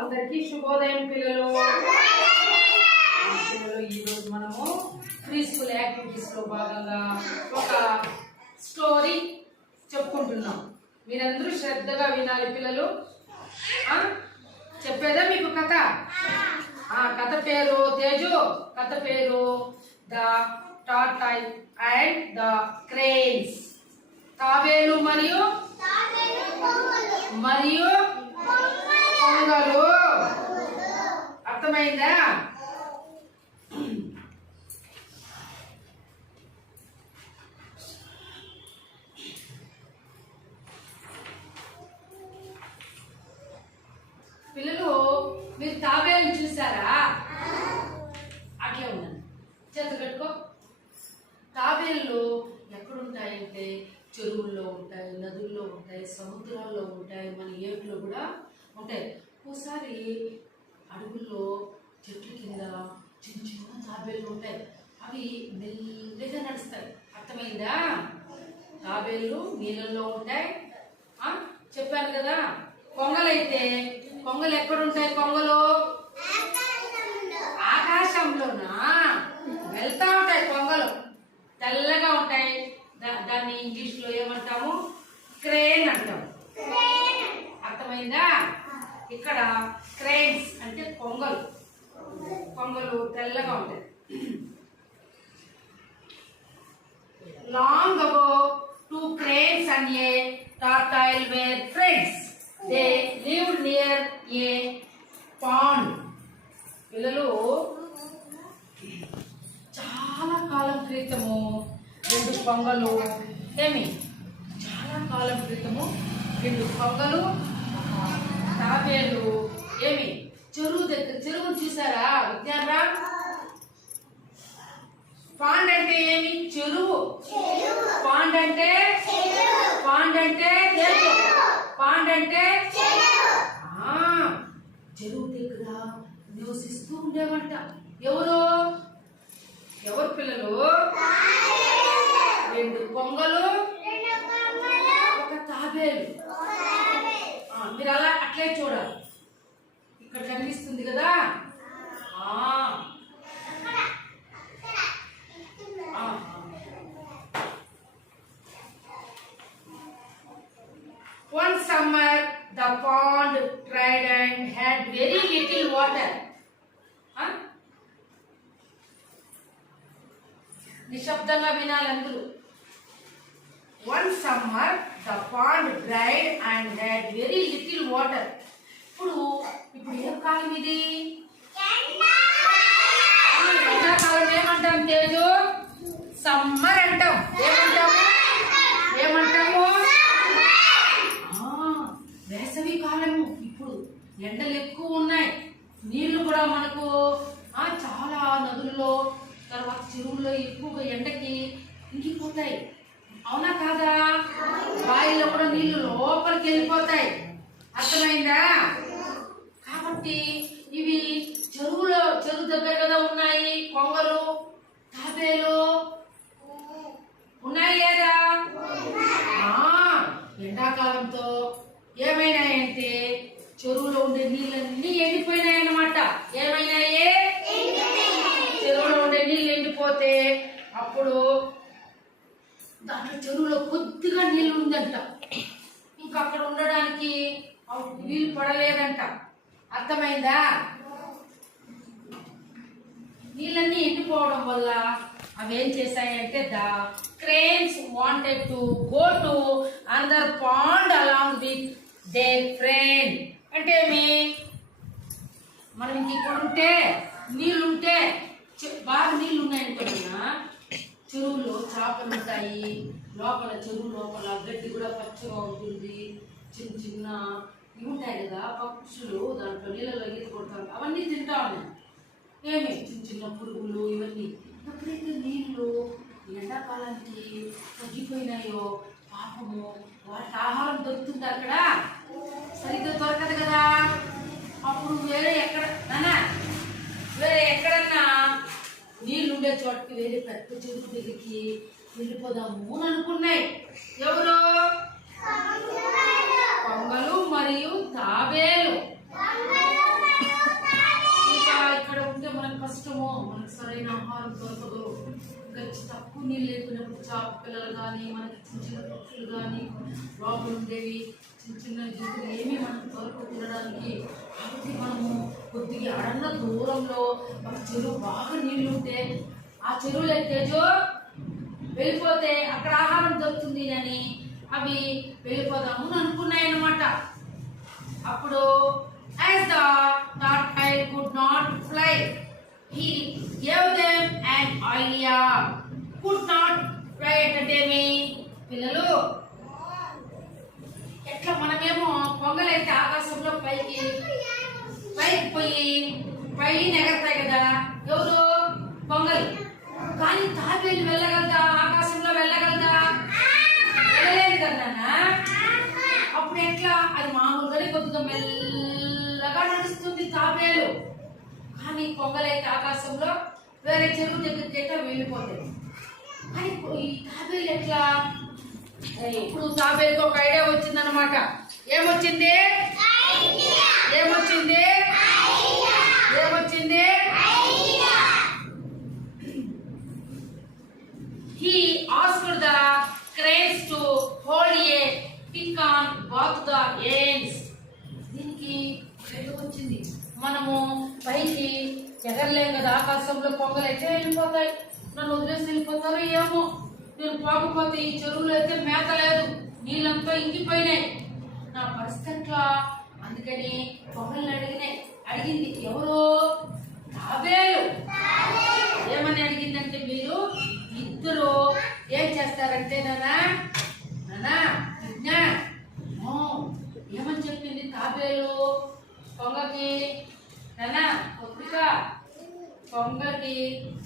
అందరికీ శుభోదయం పిల్లలు. పిల్లలు ఈరోజు మనము ప్రీ స్కూల్ యాక్టివిటీస్లో భాగంగా ఒక స్టోరీ చెప్పుకుంటున్నాం. మీరందరూ శ్రద్ధగా వినాలి పిల్లలు? చెప్పేదా మీకు కథ? ఆ కథ పేరు తేజు కథ పేరు ద టాటాయ్ అండ్ ద క్రేన్స్. తాబేలు మరియు మరియు కొంగలు అర్థమైందా? పిల్లలు మీరు తాబేలు చూసారా? అట్లే ఉన్నాను చేత కట్టుకో. తాబేళ్ళు ఎక్కడుంటాయంటే చెరువుల్లో ఉంటాయి నదుల్లో ఉంటాయి సముద్రాల్లో ఉంటాయి మన ఏట్లో కూడా ఉంటాయి. ఒకసారి అడవుల్లో చెట్ల కింద చిన్న చిన్న తాబేళ్ళు ఉంటాయి. అవి మెల్లగా నడుస్తాయి. అర్థమైందా? తాబేళ్ళు నీళ్ళల్లో ఉంటాయి. చెప్పాను కదా కొంగలైతే కొంగలు ఎక్కడుంటాయి కొంగలు ఆకాశంలోనా? వెళ్తా ఉంటాయి కొంగలు తెల్లగా ఉంటాయి. దా- దాన్ని ఇంగ్లీష్లో ఏమంటాము? క్రేన్ అంటాం అర్థమైందా? ఇక్కడ క్రేన్స్. అంటే కొంగలు కొంగలు తెల్లగా ఉంటాయి Long ago, two cranes and a tortoise were friends. They lived near a pond. పిల్లలు చాలా కాలం క్రితము రెండు కొంగలు ఏమి చాలా కాలం క్రితము రెండు కొంగలు తాబేలు ఏమి చెరువు దగ్గర చెరువును చూసారా? విజ్ఞానరా పాండ్ అంటే ఏమి? చెరువు. పాండ్ అంటే? పాండ్ అంటే పాండ్ అంటే? ఆ, చెరువు దగ్గర నివసిస్తూ ఉండేవంట. ఎవరు? ఎవరు పిల్లలు? రెండు కొంగలు ఒక తాబేలు ఆ, మీరు అలా అట్లే చూడాలి ఇక్కడ కనిపిస్తుంది కదా ఆ ఆ, ఆ. One summer, the pond dried and had very little water. Huh? నిశ్శబ్దంగా వినాలి అందరూ one summer the pond dried and had very little water ఇప్పుడు ఇప్పుడు ఏం కాలం ఇది? ఎండాకాలం ఏమంటాం తేజు? సమ్మర్ అంటాం. ఏమంటాము? ఏమంటాము? వేసవి కాలము ఇప్పుడు. ఎండలు ఎక్కువ ఉన్నాయి. నీళ్ళు కూడా మనకు ఆ, చాలా నదుల్లో తర్వాత చెరువుల్లో ఎక్కువగా ఎండకి ఇంకిపోతాయి. అవునా కాదా? బావిలో కూడా నీళ్ళు లోపలికి వెళ్ళిపోతాయి. అర్థమైందా? కాబట్టి ఇవి చెరువులో చెరువు దగ్గర కదా ఉన్నాయి? కొంగలు తాబేలు ఉన్నాయి లేదా? ఎండాకాలంతో ఏమైనాయంటే చెరువులో ఉండే నీళ్ళన్నీ ఎండిపోయినాయన్నమాట ఏమైనాయే? చెరువులో ఉండే నీళ్ళు ఎండిపోతే అప్పుడు దాంట్లో చెరువులో కొద్దిగా నీళ్ళు ఉందంట. ఇంకా అక్కడ ఉండడానికి ఆవిడకి వీలు పడలేదంట. అర్థమైందా? నీళ్ళన్నీ ఎండిపోవడం వల్ల అవి ఏం చేశాయంటే the cranes wanted to go to another pond along with their friend అంటే మీ మనం ఇంక ఇక్కడ ఉంటే నీళ్ళుంటే బాగా నీళ్ళు ఉన్నాయనుకున్నా చెరువులో చేపలు ఉంటాయి లోపల చెరువు లోపల గడ్డి కూడా పచ్చగా ఉంటుంది చిన్న చిన్న ఇవి ఉంటాయి కదా పక్షులు దాంట్లో నీళ్ళలో ఈత కొడతారు అవన్నీ తింటా ఉన్నాయి ఏమి? చిన్న చిన్న పురుగులు ఇవన్నీ. ఎప్పుడైతే నీళ్ళు ఎండాకాలానికి తగ్గిపోయినాయో పాపము వాటికి ఆహారం దొరుకుతుంది అక్కడ? సరిగ్గా దొరకదు కదా. అప్పుడు వేరే ఎక్కడ నానా వేరే ఎక్కడన్నా నీళ్ళు ఉండే చోటకి వేరే పెద్ద చెరుకు దగ్గరికి వెళ్ళిపోదాము అని అనుకున్నాయి. ఎవరు? కొంగలు మరియు తాబేలు. ఇంకా ఇక్కడ ఉంటే మనకు కష్టము మనకు సరైన ఆహారం దొరకదు. గచ్చి తక్కువ నీళ్ళు లేకున్నప్పుడు చాప పిల్లలు కానీ మనకి చిన్న చిన్న పక్షులు కానీ లోపల ఉండేవి చిన్న చిన్న జీవితం ఏమీ మనకు దొరకదు తినడానికి కాబట్టి మనము కొద్దిగా అడన్న దూరంలో మన చెరువు బాగా నీళ్ళు ఉంటే ఆ చెరువులో ఎత్తేజో వెళ్ళిపోతే అక్కడ ఆహారం దొరుకుతుంది అని అవి వెళ్ళిపోదాము అని అనుకున్నాయి అనమాట అప్పుడు as the tortoise could not fly he gave them an idea. Could not fly అంటే పిల్లలు ఎట్లా మనమేమో పొంగలైతే ఆకాశంలో పైకి పైకి పోయి పైన ఎగరతాయి కదా. ఎవరు? పొంగల్. కానీ తాబేలు వెళ్ళగలదా? ఆకాశంలో వెళ్ళగలదా? వెళ్ళలేదు కదా అప్పుడు ఎట్లా? అది మామూలుగానే కొద్దిగా మెల్లగా నడుస్తుంది తాబేలు. కానీ పొంగలైతే ఆకాశంలో వేరే చెరువు దగ్గరికి ఎట్లా వెళ్ళిపోతుంది. కానీ ఈ తాబేలు ఎట్లా? ఇప్పుడు తాబేలుకి ఒక ఐడియా వచ్చిందనమాట ఏమొచ్చింది? ఏమొచ్చింది? ఏమొచ్చింది? Both the ends దీనికి వచ్చింది. మనము పైకి ఎగరలేం కదా ఆకాశంలో పొంగలైతే వెళ్ళిపోతాయి. నన్ను వదిలేసి వెళ్ళిపోతారో ఏమో. నేను పోకపోతే ఈ చెరువులో అయితే మేత లేదు. నీళ్ళంతా ఇంకిపోయినాయి. నా పరిస్థితి ఎట్లా? అందుకని పొగల్ని అడిగినాయి అడిగింది ఎవరు? తాబేలు. ఏమని అడిగిందంటే మీరు? ఇద్దరు ఏం చేస్తారంటే నానా నానా ఏమని చెప్పింది? తాబేలు పొంగకి. నానా కొద్దిక పొంగకి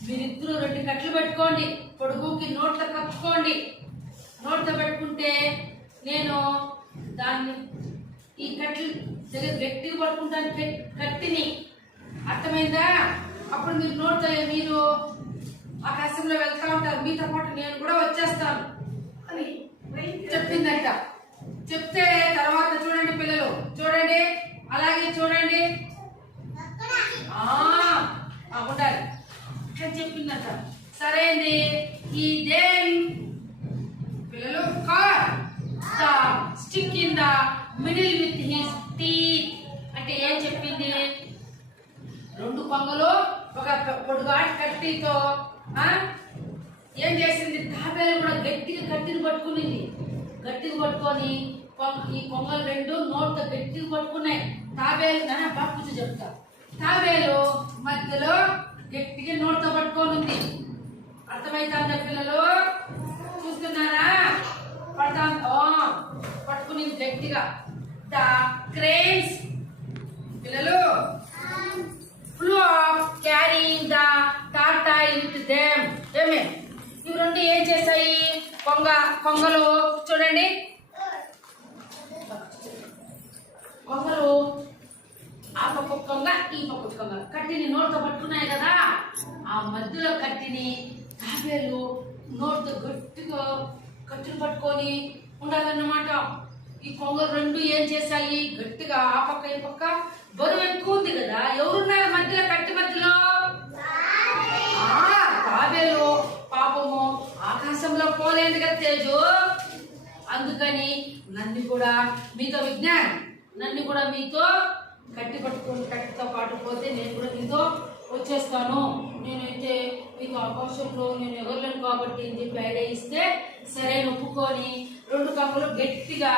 మీరిద్దరు రెండు కట్లు పెట్టుకోండి. పొడుగుకి నోట్లో కప్పుకోండి. నోట్లో పెట్టుకుంటే నేను దాన్ని ఈ కట్లు దగ్గర గట్టిగా పట్టుకుంటాను కట్టిని అర్థమైందా? అప్పుడు మీరు నోట్తో మీరు ఆకాశంలో వెళ్తా ఉంటారు. మీతో పాటు నేను కూడా వచ్చేస్తాను. అని చెప్పిందట. చెప్తే తర్వాత చూడండి పిల్లలు చూడండి అలాగే చూడండి. ఉండాలి. ఇక్కడ చెప్పిందట. సరే అండి ఈ దేన్ పిల్లలు caught stick in the middle with his teeth. అంటే ఏం చెప్పింది? రెండు కొంగలు ఒక పొడుగాటి కట్టితో ఏం చేసింది? తాబేలు కూడా గట్టిగా కట్టిని పట్టుకునింది. గట్టిగా పట్టుకొని ఈ కొంగలు రెండు నోట్తో గట్టిగా పట్టుకున్నాయి. తాబేలు నా బాపుచ్చు చెప్తా. తాబేలు మధ్యలో గట్టిగా నోట్తో పట్టుకొని ఉంది అర్థమైతుందా పిల్లలు? చూస్తున్నారా? పడతా పట్టుకుని గట్టిగా. The cranes. పిల్లలు? ఫ్లో ఆఫ్ క్యారింగ్ ద టాటా విత్ దేమ్. ఏమే? ఇవి రెండు ఏం చేశాయి? కొంగ కొంగలు చూడండి. ఒకరు ఆ పక్క కొంగ ఈ పక్క కొంగ కట్టిని నోట్తో పట్టుకున్నాయి కదా ఆ మధ్యలో కట్టిని తాబేలు నోట్తో గట్టిగా కట్టిని పట్టుకొని ఉండాలన్నమాట. ఈ కొంగలు రెండు ఏం చేశాయి? గట్టిగా ఆ పక్క ఈ పక్క బరువు ఎక్కువ ఉంది కదా ఎవరున్నారు మధ్యలో కట్టి మధ్యలో? ఆ, తాబేలు పాపము ఆకాశంలో పోలేదు కదా తేజు. అందుకని నన్ను కూడా మీతో విజ్ఞానం నన్ను కూడా మీతో కట్టి పట్టుకుని కట్టితో పాటు పోతే నేను కూడా మీతో వచ్చేస్తాను. నేనైతే మీకు అవకాశంలో నేను ఎవరులేను కాబట్టి అని చెప్పి ఐడియా ఇస్తే సరే ఒప్పుకొని రెండు కప్పులు గట్టిగా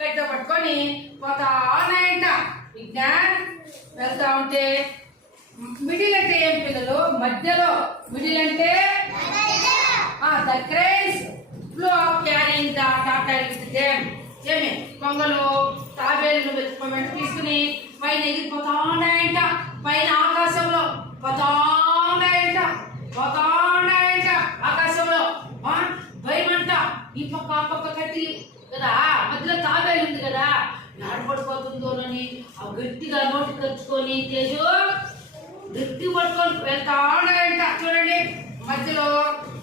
కట్ట పట్టుకొని పోతా. ఉన్నాయంట విజ్ఞాన్ వెళ్తా ఉంటే మిడిల్ అంటే ఏం పిల్లలు? మధ్యలో మిడిల్ అంటే? The cranes flew off carrying the Tata with ఏమి? కొంగలు. తాబేలు వెతుకోమని తీసుకుని పైన ఎగిరిపోతా ఉన్నాయంట పైన ఆకాశంలో పోతా ఉన్నాయంట పోతా ఉన్నాయంట ఆకాశంలో ఆ, భయమంట. ఈ పక్క ఆ పక్క కట్టి కదా మధ్యలో తాబేలు ఉంది కదా. నాడపడిపోతుందోనని ఆ గట్టిగా నోటి కలుచుకొని తేజు గట్టి పట్టుకొని వెళ్తా ఉన్నాయంట చూడండి మధ్యలో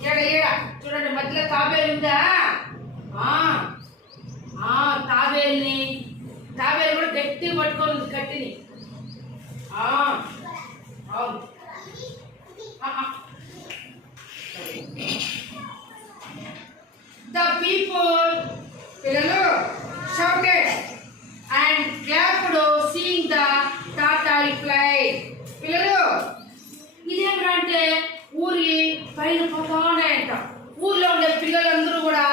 ఏడ ఏడ? చూడండి మధ్యలో తాబేలు ఉందా? ఆ ఆ తాబేల్ని తాబేలు కూడా గట్టి పట్టుకొని కట్టిని అవును ద పీపుల్ పిల్లలు shouted and clapped seeing the tortoise fly పిల్లలు ఇదేమిటంటే ఊరి పైన పోతా ఉన్నాయంట ఊర్లో ఉండే పిల్లలందరూ కూడా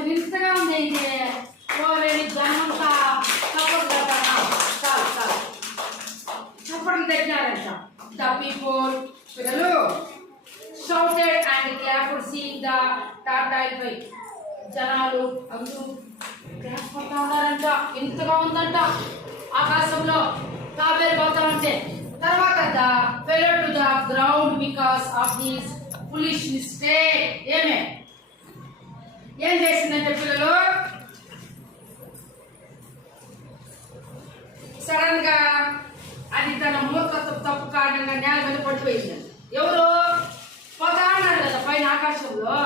ఓరి వింతగా ఉంది ఇది ఓరే జనంతా చప్పట్లు కొడతారా? చాలు చాలు. చప్పట్లు తెచ్చారంట. The people. పిల్లలు. Shouted and clapped seeing the tortoise పై జనాలు అందరూ క్లాప్ ఉన్నారంట. ఇంతగా ఉందంట. ఆకాశంలో తాబేలు పోతా ఉంటే. తర్వాత the fell to the ground because of this foolish mistake. ఏమే? ఏం చేసిందంటే పిల్లలు? సడన్గా అది తన మూత తప్పు కారణంగా నేల మీద పడిపోయింది ఎవరు? పోతా అన్నారు కదా పైన ఆకాశంలో.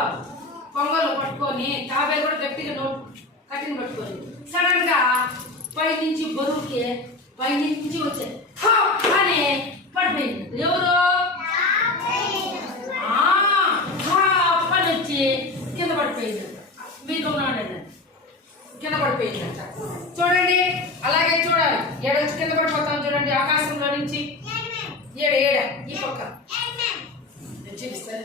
కొంగలు పట్టుకొని తాబేలు కూడా గట్టిగా నోట్ కట్టిన పట్టుకొని. సడన్గా పై నుంచి బరువుకి పై నుంచి వచ్చే అని పడిపోయింది. ఎవరు ఆ, హా పని వచ్చి కింద పడిపోయింది మీకు ఉన్నాడండి చూడండి అలాగే చూడాలి. ఏడ వచ్చి కింద పడిపోతాం చూడండి ఆకాశంలో నుంచి. ఏడ ఏడ? ఈ పక్క. నేను చూపిస్తాను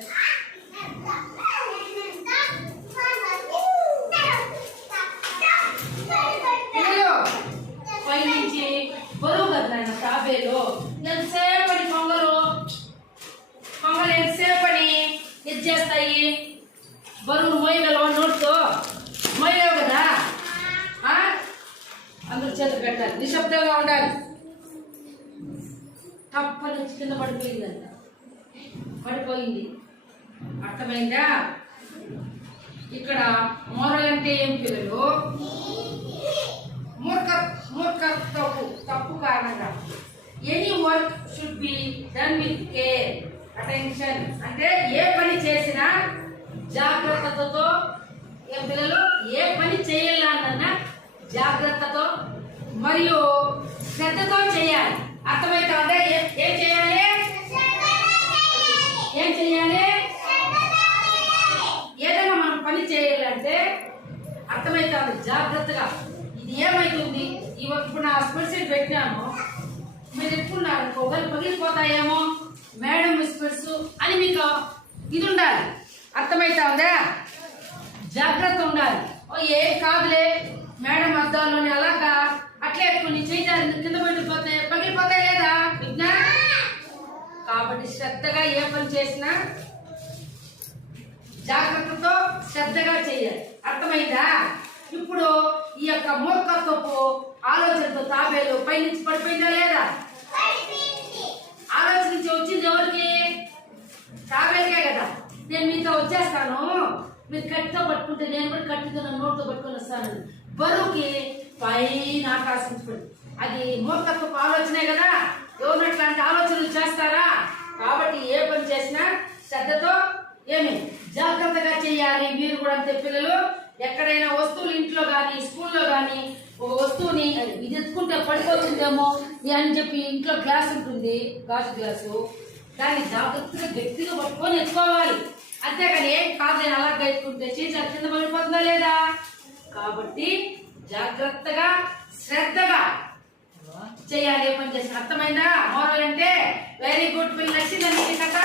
పిల్లలు పై నుంచి బరువు కదా నాయన తాబేలు. ఎంతసేపు అని కొంగలు కొంగలు ఎంతసేపు అని ఇది చేస్తాయి బరువు మోయగలవా? చేతులు పెట్టాలి. నిశ్శబ్దంగా ఉండాలి. తప్పని కింద పడిపోయిందంట. పడిపోయింది. అర్థమైందా? ఇక్కడ మోరల్ అంటే ఏం పిల్లలు? మూర్ఖ మూర్ఖ తప్పు తప్పు కారణంగా. Any work should be done with care attention అంటే ఏ పని చేసినా జాగ్రత్తతో పిల్లలు? ఏ పని చేయాలన్నా జాగ్రత్తతో మరియు శ్రద్ధతో చేయాలి. అర్థమవుతుందా ఏం చేయాలి? ఏం చేయాలి? ఏదైనా మనం పని చేయాలంటే అర్థమవుతుంది జాగ్రత్తగా. ఇది ఏమైతుంది? ఇవ- ఇప్పుడు నా స్పెట్స్ పెట్టాము మీరు ఎట్టుకున్నారు ఒకరు పగిలిపోతాయేమో మేడం స్పెట్స్ అని మీకు ఇది ఉండాలి. అర్థమవుతుందా జాగ్రత్త ఉండాలి. ఓ ఏం కాదులే. మేడం అద్దాల్లోనే అలాగా. అట్లే కొన్ని చేయాలి కింద పడిపోతే పగిలిపోతాయి లేదా? విజ్ఞా కాబట్టి శ్రద్ధగా ఏ పని చేసినా జాగ్రత్తతో శ్రద్ధగా చేయాలి. అర్థమైందా? ఇప్పుడు ఈ యొక్క మూర్ఖత్వపు ఆలోచనతో తాబేలు పైనుంచి పడిపోయిందా లేదా? ఆలోచన నుంచి వచ్చింది ఎవరికి? తాబేలుకే కదా. నేను మీతో వచ్చేస్తాను. మీరు కట్టితో పట్టుకుంటే నేను కూడా కట్టితో నోట్తో పట్టుకొని వస్తాను. బరువుకి పైన ఆకాశించుకోండి అది మూర్ఖత్వపు ఆలోచనే కదా? ఎవరు అట్లాంటి ఆలోచనలు చేస్తారా? కాబట్టి ఏ పని చేసినా శ్రద్ధతో ఏమి జాగ్రత్తగా చేయాలి. మీరు కూడా అంతే పిల్లలు. ఎక్కడైనా వస్తువులు ఇంట్లో కానీ స్కూల్లో కానీ ఒక వస్తువుని ఇది ఎత్తుకుంటే పడిపోతుందేమో ఇది అని చెప్పి ఇంట్లో గ్లాస్ ఉంటుంది. గాజు గ్లాసు. దాన్ని జాగ్రత్తగా గట్టిగా పట్టుకొని ఎత్తుకోవాలి. అంతేగాని ఏం కాదని అలా ఎత్తుకుంటే చీజ కింద పడిపోతుందా లేదా? కాబట్టి జాగ్రత్తగా శ్రద్ధగా చేయాలి. ఏ పని చేసిన అర్థమైందా? మోరల్ అంటే వెరీ గుడ్ పిల్లలు నచ్చిందండి ఈ కథ.